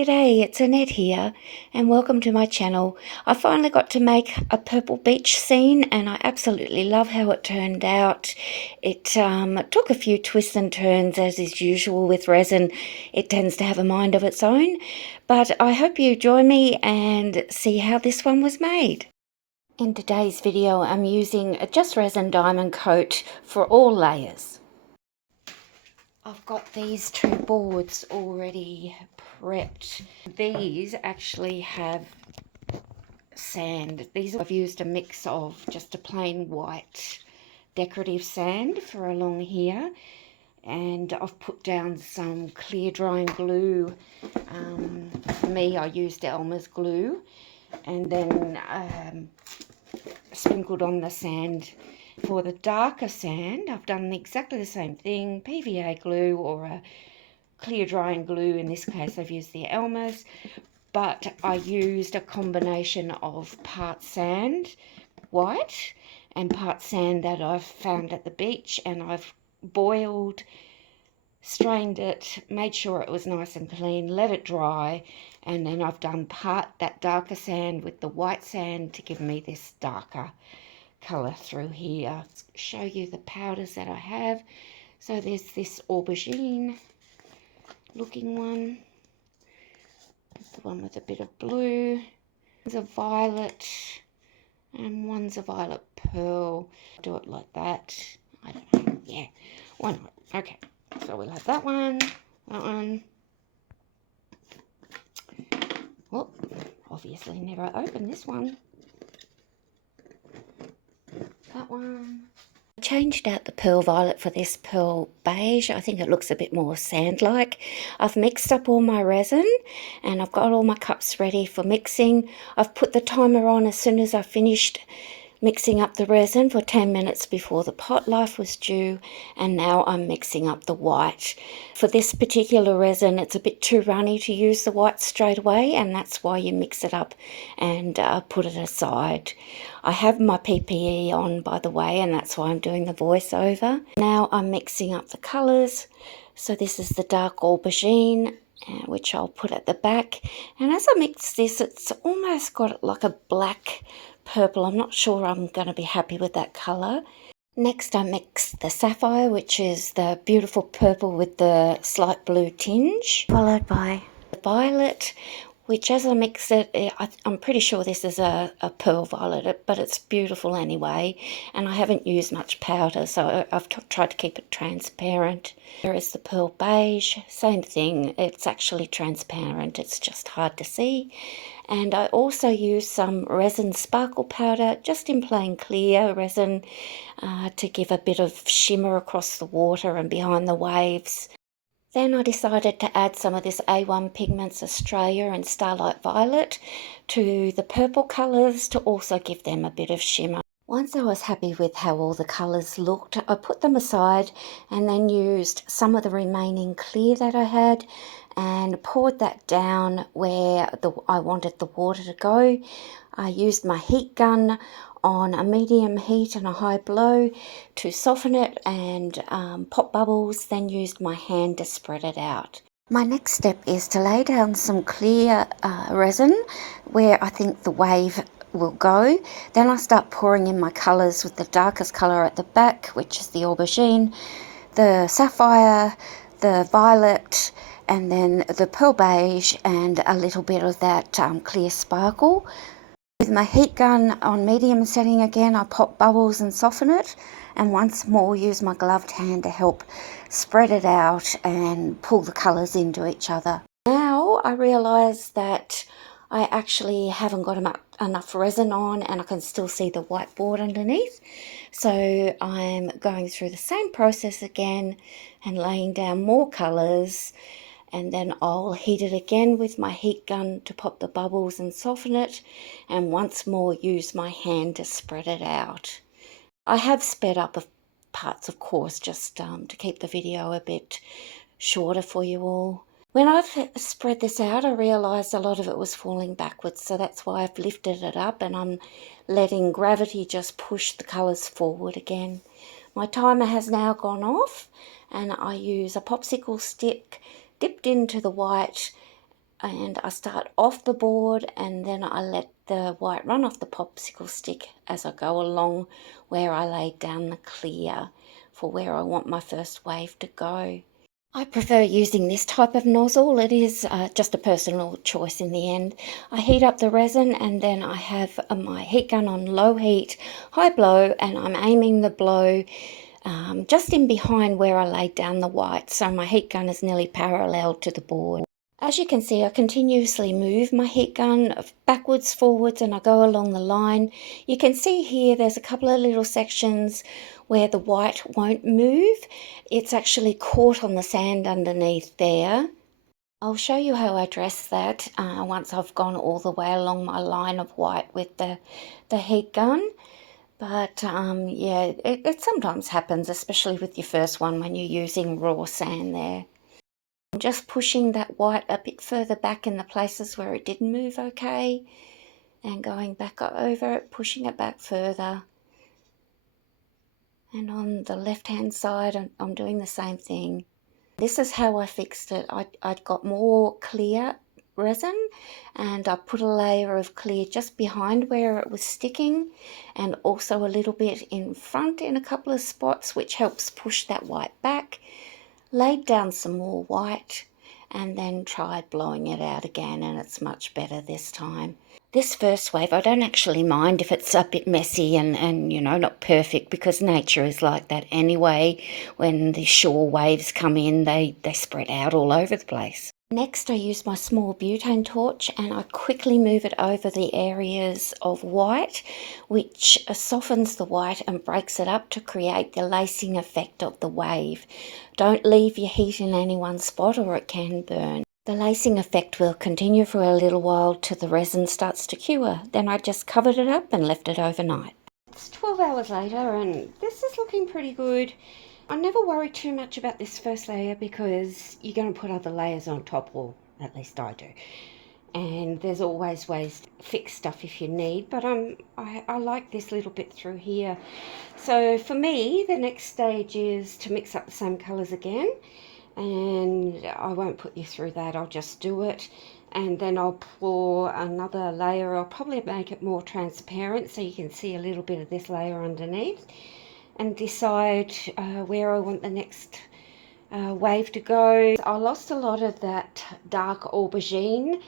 G'day, it's Annette here and welcome to my channel. I finally got to make a purple beach scene and I absolutely love how it turned out. It took a few twists and turns as is usual with resin. It tends to have a mind of its own, but I hope you join me and see how this one was made. In today's video I'm using a Just Resin Diamond Coat for all layers. I've got these two boards already prepped. These actually have sand. These I've used a mix of just a plain white decorative sand for along here, and I've put down some clear drying glue. For me, I used Elmer's glue, and then sprinkled on the sand. For the darker sand, I've done exactly the same thing, PVA glue or a clear drying glue. In this case I've used the Elmer's, but I used a combination of part sand, white, and part sand that I've found at the beach, and I've boiled, strained it, made sure it was nice and clean, let it dry, and then I've done part that darker sand with the white sand to give me this darker colour through here. I'll show you the powders that I have. So there's this aubergine looking one, the one with a bit of blue, there's a violet, and one's a violet pearl. Do it like that. I don't know, yeah, why not? Okay, so we'll have that one, oh, obviously never opened this one, that one. I changed out the pearl violet for this pearl beige. I think it looks a bit more sand-like. I've mixed up all my resin and I've got all my cups ready for mixing. I've put the timer on as soon as I finished mixing up the resin for 10 minutes before the pot life was due, and now I'm mixing up the white. For this particular resin it's a bit too runny to use the white straight away, and that's why you mix it up and put it aside. I have my PPE on, by the way, and that's why I'm doing the voiceover. Now I'm mixing up the colours. So this is the dark aubergine, which I'll put at the back, and as I mix this it's almost got like a black purple. I'm not sure I'm going to be happy with that colour. Next I mix the sapphire, which is the beautiful purple with the slight blue tinge, followed by the violet, which as I mix it, I'm pretty sure this is a pearl violet, but it's beautiful anyway, and I haven't used much powder, so I've tried to keep it transparent. There is the pearl beige, same thing, it's actually transparent, it's just hard to see. And I also use some resin sparkle powder, just in plain clear resin, to give a bit of shimmer across the water and behind the waves. Then I decided to add some of this A1 Pigments Australia and Starlight Violet to the purple colours to also give them a bit of shimmer. Once I was happy with how all the colours looked, I put them aside and then used some of the remaining clear that I had and poured that down where I wanted the water to go. I used my heat gun on a medium heat and a high blow to soften it and pop bubbles, then used my hand to spread it out. My next step is to lay down some clear resin where I think the wave will go. Then I start pouring in my colours with the darkest colour at the back, which is the aubergine, the sapphire, the violet, and then the pearl beige and a little bit of that clear sparkle. With my heat gun on medium setting again, I pop bubbles and soften it, and once more use my gloved hand to help spread it out and pull the colours into each other. Now I realise that I actually haven't got enough resin on and I can still see the whiteboard underneath. So I'm going through the same process again and laying down more colours, and then I'll heat it again with my heat gun to pop the bubbles and soften it, and once more use my hand to spread it out. I have sped up parts, of course, just to keep the video a bit shorter for you all. When I've spread this out, I realised a lot of it was falling backwards, so that's why I've lifted it up and I'm letting gravity just push the colours forward again. My timer has now gone off and I use a popsicle stick dipped into the white and I start off the board and then I let the white run off the popsicle stick as I go along where I laid down the clear for where I want my first wave to go. I prefer using this type of nozzle. It is just a personal choice in the end. I heat up the resin and then I have my heat gun on low heat, high blow, and I'm aiming the blow just in behind where I laid down the white, so my heat gun is nearly parallel to the board. As you can see, I continuously move my heat gun backwards, forwards, and I go along the line. You can see here there's a couple of little sections where the white won't move. It's actually caught on the sand underneath there. I'll show you how I dress that once I've gone all the way along my line of white with the heat gun. But yeah, it sometimes happens, especially with your first one when you're using raw sand there. I'm just pushing that white a bit further back in the places where it didn't move okay, and going back over it, pushing it back further. And on the left hand side, I'm doing the same thing. This is how I fixed it. I'd got more clear resin and I put a layer of clear just behind where it was sticking, and also a little bit in front in a couple of spots, which helps push that white back. Laid down some more white and then tried blowing it out again, and it's much better this time. This first wave, I don't actually mind if it's a bit messy and you know, not perfect, because nature is like that anyway. When the shore waves come in, they spread out all over the place. Next, I use my small butane torch and I quickly move it over the areas of white, which softens the white and breaks it up to create the lacing effect of the wave. Don't leave your heat in any one spot or it can burn. The lacing effect will continue for a little while till the resin starts to cure. Then I just covered it up and left it overnight. It's 12 hours later and this is looking pretty good. I never worry too much about this first layer because you're going to put other layers on top, or at least I do. And there's always ways to fix stuff if you need, but I like this little bit through here. So for me, the next stage is to mix up the same colours again, and I won't put you through that, I'll just do it. And then I'll pour another layer. I'll probably make it more transparent so you can see a little bit of this layer underneath, and decide where I want the next wave to go. I lost a lot of that dark aubergine,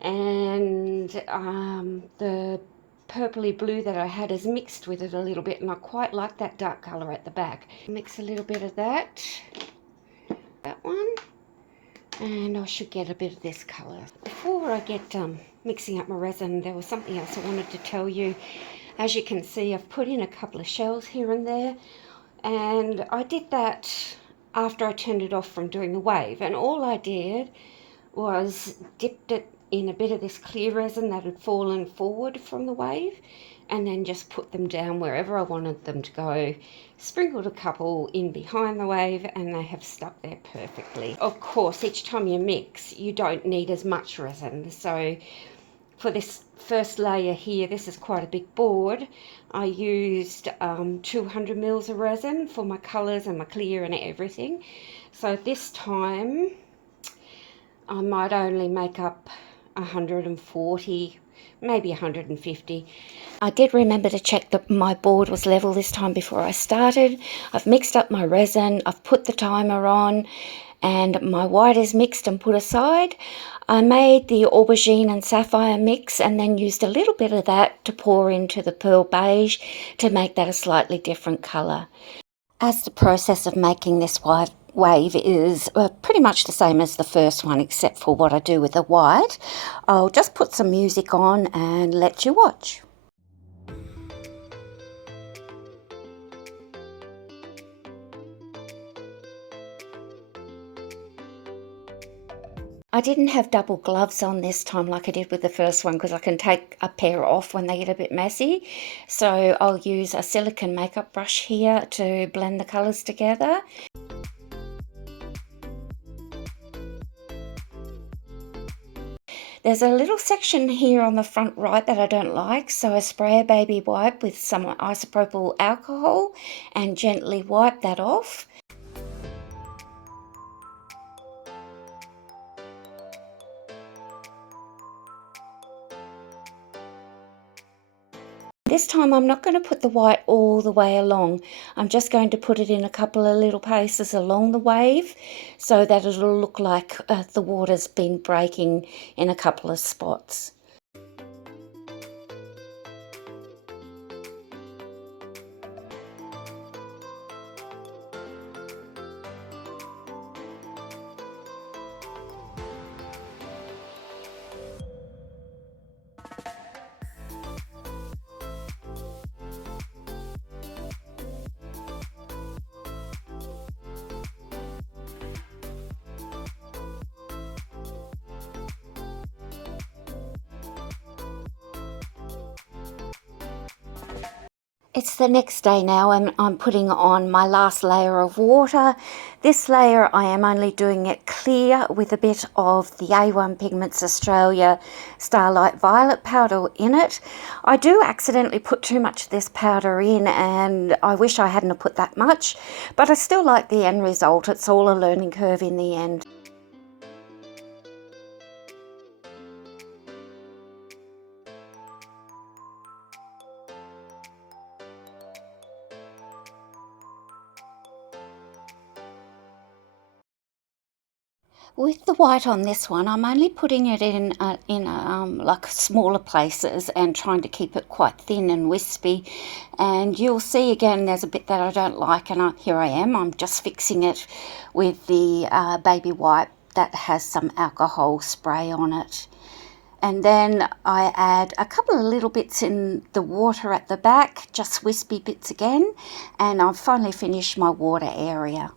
and the purpley blue that I had is mixed with it a little bit, and I quite like that dark colour at the back. Mix a little bit of that one, and I should get a bit of this colour. Before I get mixing up my resin, there was something else I wanted to tell you. As you can see, I've put in a couple of shells here and there, and I did that after I turned it off from doing the wave, and all I did was dipped it in a bit of this clear resin that had fallen forward from the wave, and then just put them down wherever I wanted them to go. Sprinkled a couple in behind the wave and they have stuck there perfectly. Of course, each time you mix, you don't need as much resin, so for this first layer here, this is quite a big board, I used 200 mils of resin for my colours and my clear and everything. So this time I might only make up 140, maybe 150. I did remember to check that my board was level this time before I started. I've mixed up my resin, I've put the timer on, and my white is mixed and put aside. I made the aubergine and sapphire mix and then used a little bit of that to pour into the pearl beige to make that a slightly different colour. As the process of making this wave is pretty much the same as the first one, except for what I do with the white, I'll just put some music on and let you watch. I didn't have double gloves on this time like I did with the first one, because I can take a pair off when they get a bit messy. So I'll use a silicone makeup brush here to blend the colours together. There's a little section here on the front right that I don't like, so I spray a baby wipe with some isopropyl alcohol and gently wipe that off. This time I'm not going to put the white all the way along. I'm just going to put it in a couple of little places along the wave so that it'll look like the water's been breaking in a couple of spots. It's the next day now and I'm putting on my last layer of water. This layer I am only doing it clear with a bit of the A1 Pigments Australia Starlight Violet powder in it. I do accidentally put too much of this powder in and I wish I hadn't put that much, but I still like the end result. It's all a learning curve in the end. With the white on this one, I'm only putting it in like smaller places and trying to keep it quite thin and wispy. And you'll see again, there's a bit that I don't like, and here I am. I'm just fixing it with the baby wipe that has some alcohol spray on it. And then I add a couple of little bits in the water at the back, just wispy bits again, and I've finally finished my water area.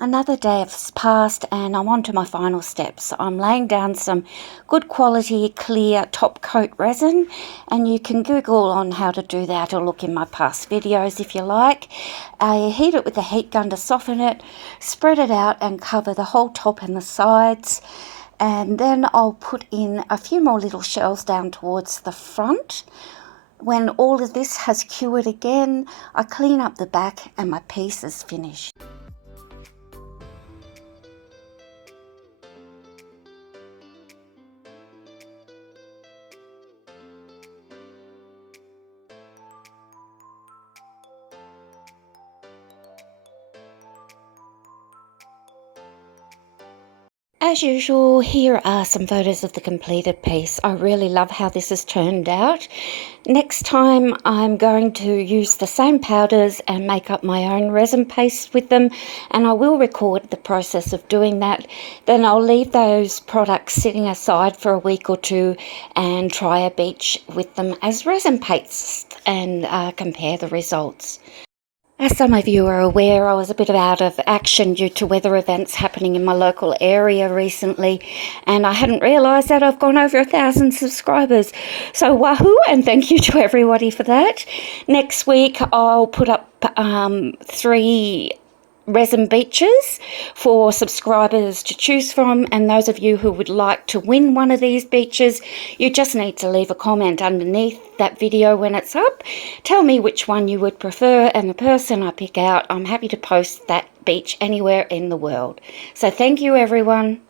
Another day has passed and I'm on to my final steps. I'm laying down some good quality clear top coat resin, and you can Google on how to do that or look in my past videos if you like. I heat it with a heat gun to soften it, spread it out and cover the whole top and the sides, and then I'll put in a few more little shells down towards the front. When all of this has cured again, I clean up the back and my piece is finished. As usual, here are some photos of the completed piece. I really love how this has turned out. Next time I'm going to use the same powders and make up my own resin paste with them, and I will record the process of doing that. Then I'll leave those products sitting aside for a week or two and try a beach with them as resin paste and compare the results. As some of you are aware, I was a bit out of action due to weather events happening in my local area recently, and I hadn't realised that I've gone over 1,000 subscribers. So WAHOO, and thank you to everybody for that. Next week I'll put up 3 resin beaches for subscribers to choose from, and those of you who would like to win one of these beaches, you just need to leave a comment underneath that video when it's up. Tell me which one you would prefer, and the person I pick out, I'm happy to post that beach anywhere in the world. So thank you everyone.